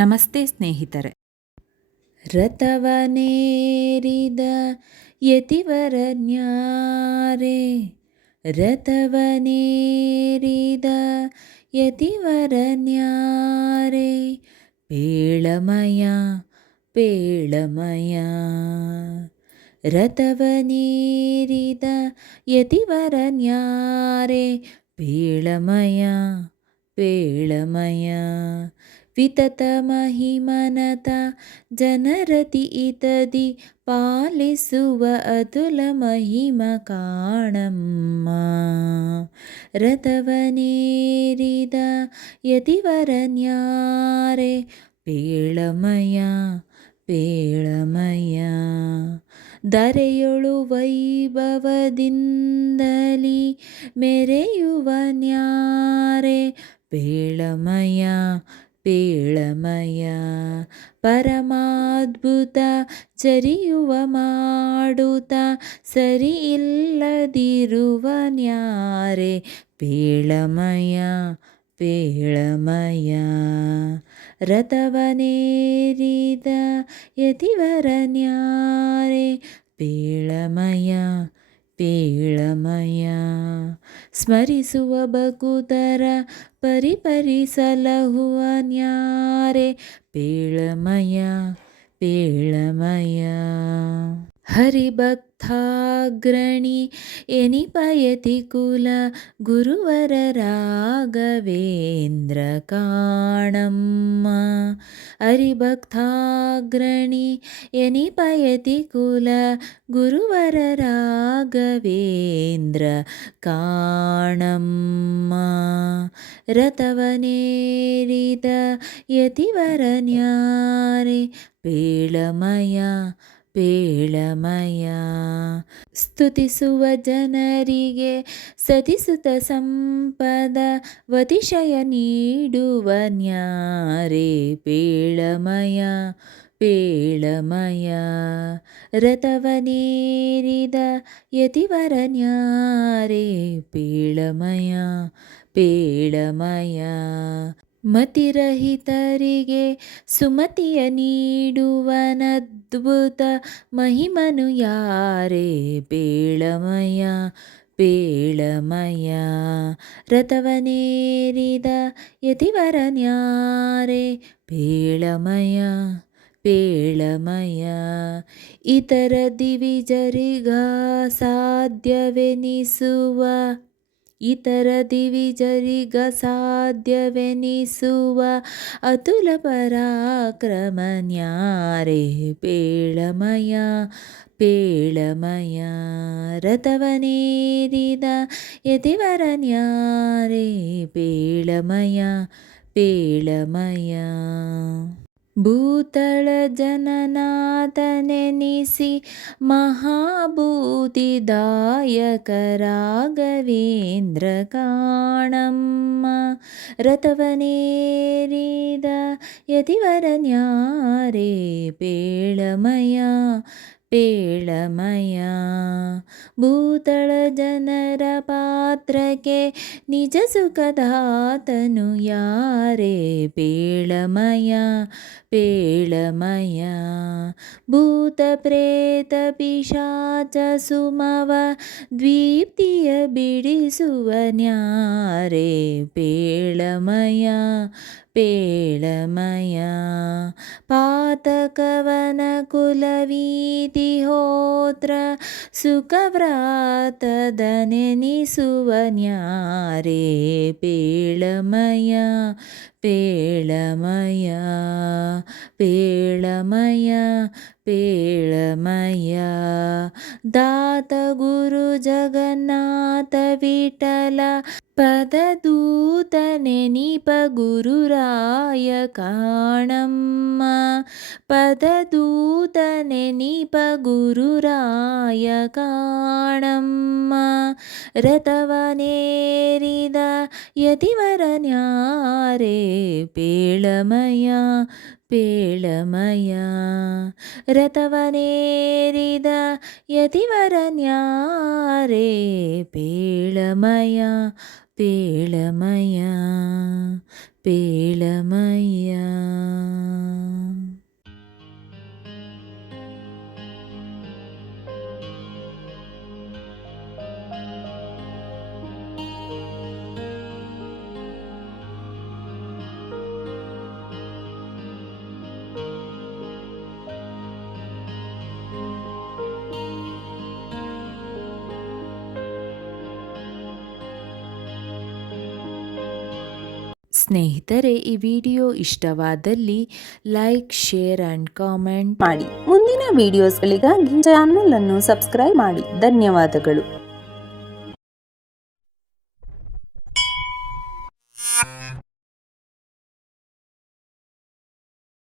ನಮಸ್ತೆ ಸ್ನೇಹಿತರೆ. ರಥವನೇರಿದ ಯತಿವರನ್ಯಾರೆ. ರಥವನೇರಿದ ಯತಿವರನ್ಯಾರೆ. ಪೇಳಮಯ ಪೇಳಮಯ. ರಥವನೇರಿದ ಯತಿವರನ್ಯಾರೆ. ಪೇಳಮಯ ಪೇಳಮಯ. ವಿತತ ಮಹಿಮನತ ಜನರತಿ ಇತದಿ ಪಾಲಿಸುವ ಅತುಲ ಮಹಿಮ ಕಾಣಮ್ಮ. ರಥವನೇರಿದ ಯತಿವರನ್ಯಾರೆ ಪೇಳಮಯ ಪೇಳಮಯ. ದರೆಯೊಳು ವೈಭವದಿಂದಲಿ ಮೆರೆಯುವ ನ್ಯಾರೆ, ಪೇಳಮಯ ಪೇಳಮಯ ಪರಮಾದ್ಭುತ ಚರಿಯುವ ಮಾಡುತ್ತ ಸರಿ ಇಲ್ಲದಿರುವ ನ್ಯಾರೆ ಪೇಳಮಯ ಪೇಳಮಯ. ರಥವನೇರಿದ ಯತಿವರ ನ್ಯಾರೆ ಪೇಳಮಯ ಪೇಳಮಯ ಸ್ಮರಿಸುವ ಬಕುತರ ಪರಿಪರಿಸಲಹುವ ನ್ಯಾರೆ ಪೇಳಮಯ ಪೇಳಮಯ ಹರಿಭಕ್ತಾಗ್ರಣಿ ಎನಿಪಯತಿ ಕುಲ ಗುರುವರ ರಾಘವೇಂದ್ರ हरिभक्ताग्रणी यनिपयति कुल गुरुवरराघवेन्द्रकाणम्मा रतवनेरित यतिवरन्या रे पीळमया ಪೇಳಮಯ ಸ್ತುತಿಸುವ ಜನರಿಗೆ ಸತಿಸುತ ಸಂಪದ, ವತಿಶಯ ನೀಡುವ ನ್ಯಾರೆ ಪೇಳಮಯ ಪೇಳಮಯ ರಥವನೇರಿದ ಯತಿವರ ನ್ಯಾರೆ ಪೇಳಮಯ ಪೇಳಮಯ ಮತಿರಹಿತರಿಗೆ ಸುಮತಿಯ ನೀಡುವನದ್ಭುತ ಮಹಿಮನು ಯಾರೇ? ಬೇಳಮಯ ಬೇಳಮಯ ರಥವನೇರಿದ ಯತಿವರ ಬೇಳಮಯ ಪೇಳಮಯ. ಇತರ ದಿವಿಜರಿಗ ಸಾಧ್ಯವೆನಿಸುವ ಇತರ ದಿವಿಜರಿಗ ಸಾಧ್ಯವೆನಿಸುವ ಅತುಲ ಪರಾಕ್ರಮ ನ್ಯಾರೆ ಪೇಳಮಯ ಪೇಳಮಯ ರಥವನೇರಿದ ಯತಿವರ ನ್ಯಾರೆ ಪೇಳಮಯ ಪೇಳಮಯ. भूतळजननातननिशि महाभूतिदायकरागवेन्द्रकाणम् रतवनेरीद यदि वरन्या पेळमया पेळमया। भूतळजनरपात्रके निजसुखदातनुयारे पेळमया पेळमया। भूतप्रेतपिशाचसुमव द्वीप्तियबिडि सुवन्या रे पेळमया। पेळमया पातकवनकुलवीतिहोत्र सुकव्रातदनिनिसुवन्यारे पेळमया പേളമയ പേളമയ പേളമയ ദാത ഗുരു ജഗന്നാഥ വിട്ടല പദദൂതനെനിപഗുരുരായ കാണമ്മ. പദദൂതനെനിപഗുരുരായ കാണമ്മ. രതവനേരിത യതിവരനാരേ പേളമയ. ಪೇಳಮಯ ಪೇಳಮಯ ಪೇಳಮಯ ಪೇಳಮಯ ದಾತ ಗುರು ಜಗನ್ನಾಥ ವಿಠಲ ಪದದೂತ ನೆನಿಪ ಗುರುರಾಯ ಕಾಣಮ್ಮ ಪದದೂತ ನೆನಿಪ ಗುರುರಾಯ ಕಾಣಮ್ಮ ರಥವನೇರಿದ ಯತಿವರ ನ್ಯಾರೆ ಪೇಳಮಯ ಪೇಳಮಯ ರಥವನೇರಿದ ಯತಿವರ ನ್ಯಾರೆ ಪೇಳಮಯ ಪೇಳಮಯ ಪೇಳಮಯ ಸ್ನೇಹಿತರೆ, ಈ ವಿಡಿಯೋ ಇಷ್ಟವಾದಲ್ಲಿ ಲೈಕ್, ಶೇರ್ ಆ್ಯಂಡ್ ಕಾಮೆಂಟ್ ಮಾಡಿ. ಮುಂದಿನ ವಿಡಿಯೋಸ್ಗಳಿಗಾಗಿ ಚಾನಲ್ ಅನ್ನು ಸಬ್ಸ್ಕ್ರೈಬ್ ಮಾಡಿ. ಧನ್ಯವಾದಗಳು.